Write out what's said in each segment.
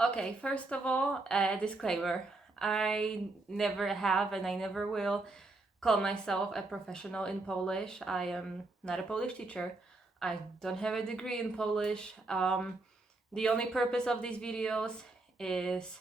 Okay, first of all, a disclaimer. I never have and I never will call myself a professional in Polish. I am not a Polish teacher. I don't have a degree in Polish. The only purpose of these videos is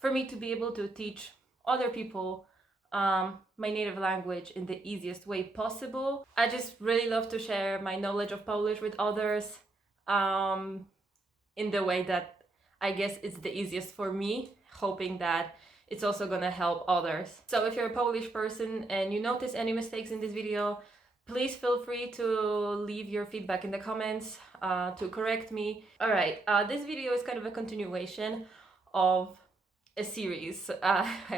for me to be able to teach other people my native language in the easiest way possible. I just really love to share my knowledge of Polish with others in the way that I guess it's the easiest for me, hoping that it's also gonna help others. So if you're a Polish person and you notice any mistakes in this video, please feel free to leave your feedback in the comments to correct me. Alright, this video is kind of a continuation of a series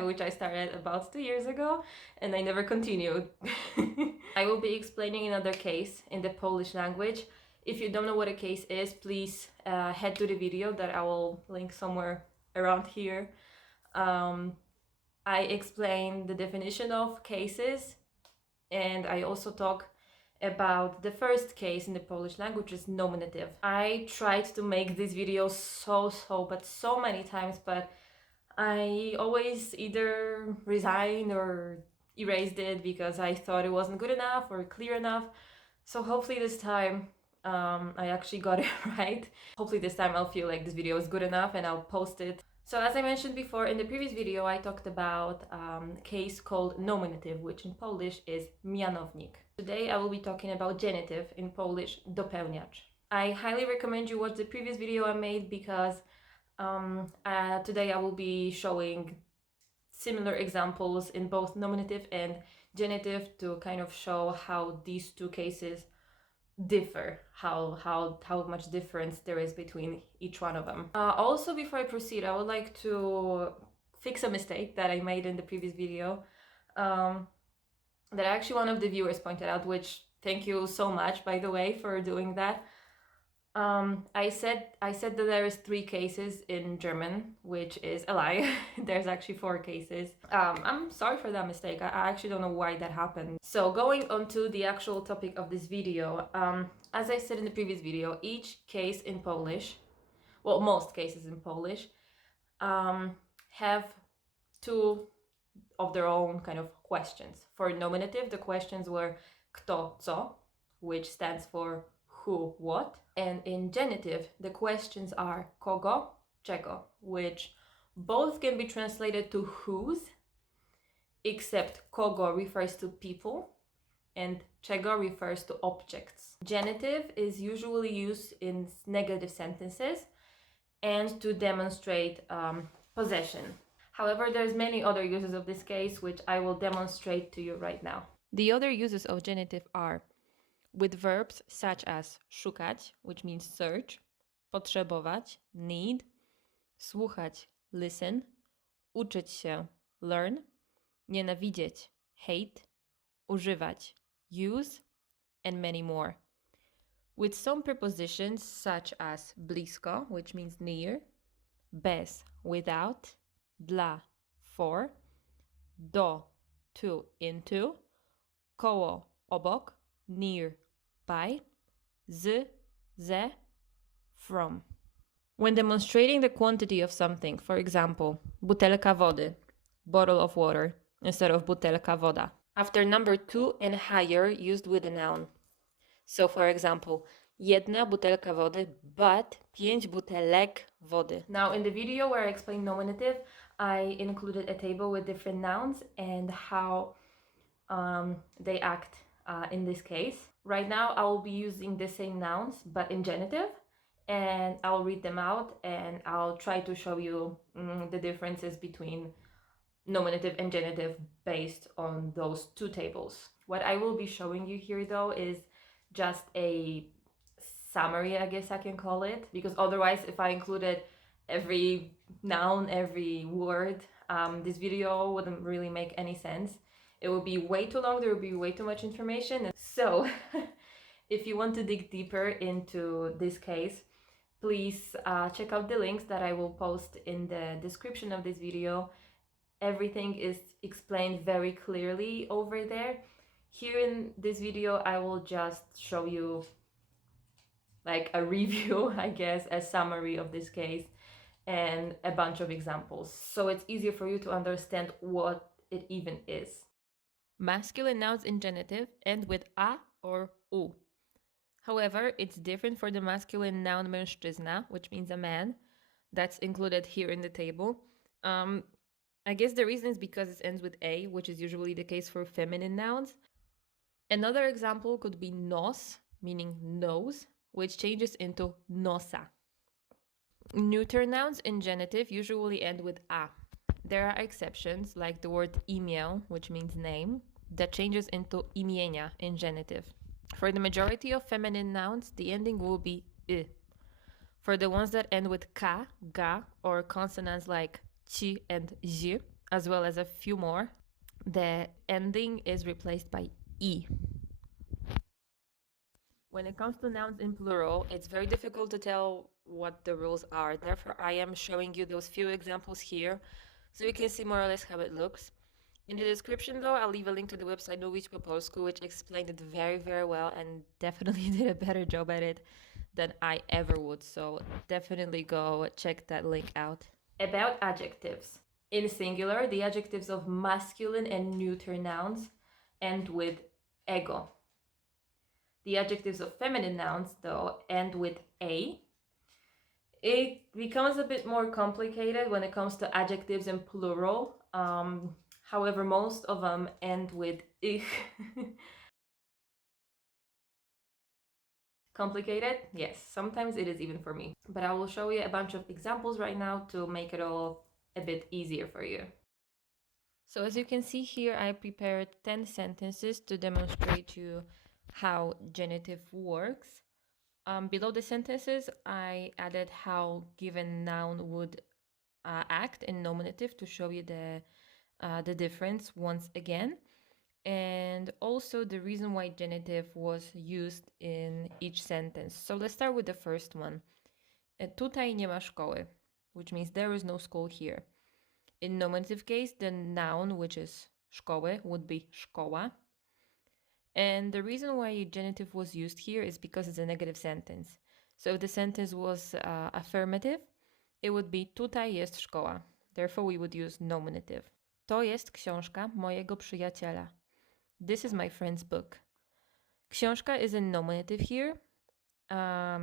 which I started about 2 years ago and I never continued. I will be explaining another case in the Polish language. If you don't know what a case is, please head to the video that I will link somewhere around here. I explain the definition of cases, and I also talk about the first case in the Polish language, is nominative. I tried to make this video so many times, but I always either resigned or erased it because I thought it wasn't good enough or clear enough. So hopefully this time I actually got it right. Hopefully this time I'll feel like this video is good enough and I'll post it. So as I mentioned before, in the previous video I talked about a case called nominative, which in Polish is mianownik. Today I will be talking about genitive, in Polish dopełniacz. I highly recommend you watch the previous video I made because today I will be showing similar examples in both nominative and genitive to kind of show how these two cases differ, how much difference there is between each one of them. Also, before I proceed, I would like to fix a mistake that I made in the previous video that actually one of the viewers pointed out, which thank you so much, by the way, for doing that. I said that there is 3 cases in German, which is a lie. There's actually 4 cases. I'm sorry for that mistake. I actually don't know why that happened. So going on to the actual topic of this video, as I said in the previous video, each case in Polish, well, most cases in Polish, have 2 of their own kind of questions. For nominative, the questions were kto, co, which stands for who, what. And in genitive, the questions are kogo, czego, which both can be translated to whose, except kogo refers to people and czego refers to objects. Genitive is usually used in negative sentences and to demonstrate possession. However, there's many other uses of this case, which I will demonstrate to you right now. The other uses of genitive are with verbs such as szukać, which means search, potrzebować, need, słuchać, listen, uczyć się, learn, nienawidzieć, hate, używać, use, and many more. With some prepositions such as blisko, which means near, bez, without, dla, for, do, to, into, koło, obok, near, by, z, ze, from. When demonstrating the quantity of something, for example, butelka wody, bottle of water, instead of butelka woda. After number 2 and higher used with a noun. So for example, jedna butelka wody, but 5 butelek wody. Now in the video where I explained nominative, I included a table with different nouns and how they act in this case. Right now I will be using the same nouns but in genitive, and I'll read them out and I'll try to show you the differences between nominative and genitive based on those 2 tables. What I will be showing you here though is just a summary, I guess I can call it, because otherwise if I included every noun, every word, this video wouldn't really make any sense. It would be way too long, there would be way too much information. So if you want to dig deeper into this case, please check out the links that I will post in the description of this video. Everything is explained very clearly over there. Here in this video, I will just show you like a review, I guess, a summary of this case. and a bunch of examples, so it's easier for you to understand what it even is. Masculine nouns in genitive end with a or u. However, it's different for the masculine noun mężczyzna, which means a man. That's included here in the table. I guess the reason is because it ends with a, which is usually the case for feminine nouns. Another example could be nos, meaning nose, which changes into nosa. Neuter nouns in genitive usually end with a. There are exceptions, like the word imię, which means name, that changes into imienia in genitive. For the majority of feminine nouns, the ending will be I. For the ones that end with ka, ga, or consonants like chi and zi, as well as a few more, the ending is replaced by I. When it comes to nouns in plural, it's very difficult to tell what the rules are. Therefore, I am showing you those few examples here so you can see more or less how it looks. In the description, though, I'll leave a link to the website Mówić po polsku, which explained it very, very well and definitely did a better job at it than I ever would. So definitely go check that link out. About adjectives. In singular, the adjectives of masculine and neuter nouns end with ego. The adjectives of feminine nouns, though, end with a. It becomes a bit more complicated when it comes to adjectives in plural. However, most of them end with ich. Complicated? Yes, sometimes it is even for me. But I will show you a bunch of examples right now to make it all a bit easier for you. So as you can see here, I prepared 10 sentences to demonstrate to you how genitive works. Below the sentences, I added how given noun would act in nominative to show you the difference once again. And also the reason why genitive was used in each sentence. So let's start with the first one. Tutaj nie ma szkoły, which means there is no school here. In nominative case, the noun, which is szkoły, would be szkoła. And the reason why genitive was used here is because it's a negative sentence. So if the sentence was affirmative, it would be tutaj jest szkoła. Therefore, we would use nominative. To jest książka mojego przyjaciela. This is my friend's book. Książka is in nominative here.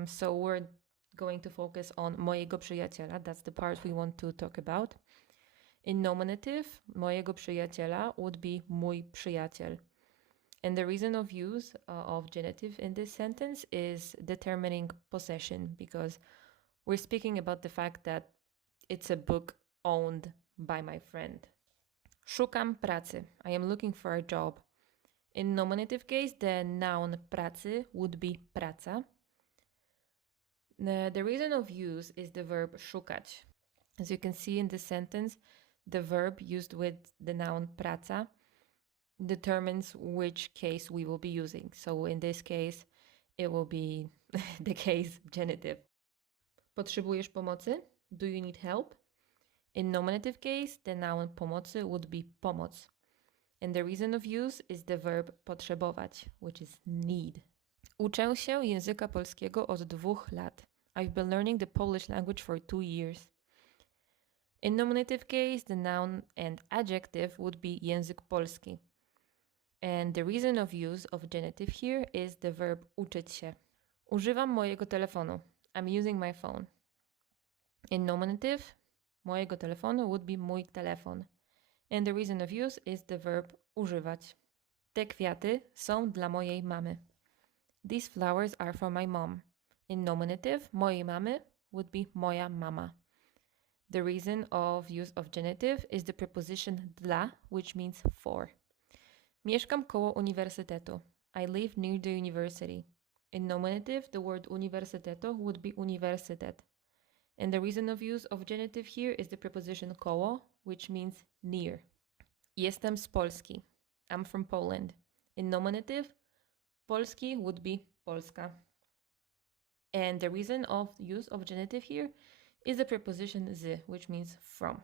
So we're going to focus on mojego przyjaciela. That's the part we want to talk about. In nominative, mojego przyjaciela would be mój przyjaciel. And the reason of use of genitive in this sentence is determining possession, because we're speaking about the fact that it's a book owned by my friend. Szukam pracy. I am looking for a job. In nominative case, the noun pracy would be praca. The reason of use is the verb szukać. As you can see in this sentence, the verb used with the noun praca determines which case we will be using. So in this case, it will be the case genitive. Potrzebujesz pomocy? Do you need help? In nominative case, the noun pomocy would be pomoc. And the reason of use is the verb potrzebować, which is need. Uczę się języka polskiego od 2 lat. I've been learning the Polish language for 2 years. In nominative case, the noun and adjective would be język polski. And the reason of use of genitive here is the verb uczyć się. Używam mojego telefonu. I'm using my phone. In nominative, mojego telefonu would be mój telefon. And the reason of use is the verb używać. Te kwiaty są dla mojej mamy. These flowers are for my mom. In nominative, mojej mamy would be moja mama. The reason of use of genitive is the preposition dla, which means for. Mieszkam koło uniwersytetu. I live near the university. In nominative, the word uniwersyteto would be uniwersytet. And the reason of use of genitive here is the preposition koło, which means near. Jestem z Polski. I'm from Poland. In nominative, Polski would be Polska. And the reason of use of genitive here is the preposition z, which means from.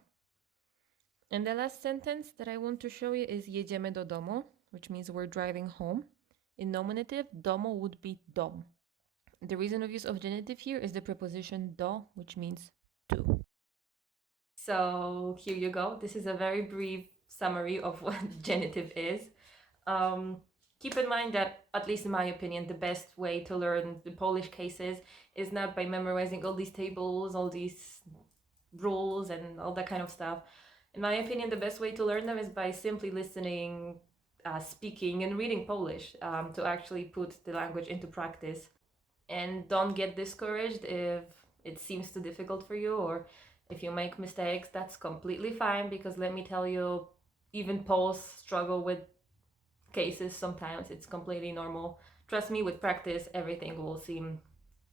And the last sentence that I want to show you is jedziemy do domu, which means we're driving home. In nominative, domo would be dom. The reason of use of genitive here is the preposition do, which means to. So here you go. This is a very brief summary of what genitive is. Keep in mind that, at least in my opinion, the best way to learn the Polish cases is not by memorizing all these tables, all these rules, and all that kind of stuff. In my opinion, the best way to learn them is by simply listening, speaking, and reading Polish to actually put the language into practice. And don't get discouraged if it seems too difficult for you, or if you make mistakes. That's completely fine, because let me tell you, even Poles struggle with cases sometimes. It's completely normal. Trust me, with practice, everything will seem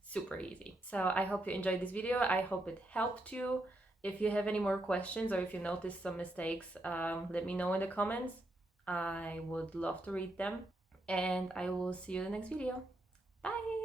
super easy. So I hope you enjoyed this video. I hope it helped you. If you have any more questions, or if you notice some mistakes, let me know in the comments. I would love to read them. And I will see you in the next video. Bye!